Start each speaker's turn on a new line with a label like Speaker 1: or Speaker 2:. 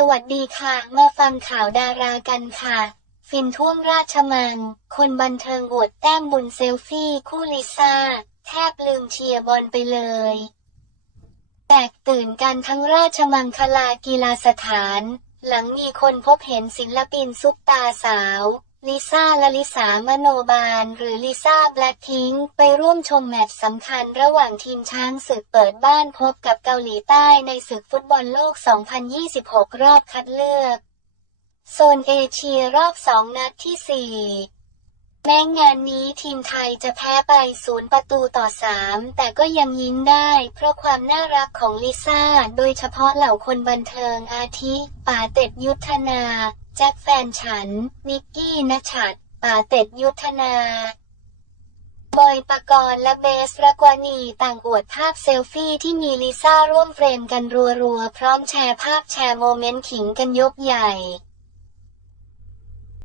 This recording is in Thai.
Speaker 1: สวัสดีค่ะ มาฟังข่าวดารากันค่ะ ฟินท่วมราชมัง คนบันเทิงอวดแต้มบุญเซลฟี่คู่ลิซ่า แทบลืมเชียร์บอลไปเลย แตกตื่นกันทั้งราชมังคลากีฬาสถาน หลังมีคนพบเห็นศิลปินซุปตาสาว ลิซ่าและลิสามโนบาล หรือลิซ่าแบล็คทิงไปร่วมชมแมตช์สำคัญระหว่างทีมช้างศึกเปิดบ้านพบกับเกาหลีใต้ในศึกฟุตบอลโลก 2026 รอบคัดเลือก โซนเอเชียรอบสองนัดที่ 4 แม้งานนี้ทีมไทยจะแพ้ไปศูนย์ประตูต่อ3แต่ก็ยังยิ้มได้ เพราะความน่ารักของลิซ่า โดยเฉพาะเหล่าคนบันเทิงอาทิป่าเต็ดยุทธนา แจ็คแฟนฉัน นิกกี้นชัดป่าเต็ดยุทธนาบอยปกรณ์และเบสรกวานีต่างอวดภาพเซลฟี่ที่มีลิซ่าร่วมเฟรมกันรัวๆ พร้อมแชร์ภาพแชร์โมเมนต์ขิงกันยกใหญ่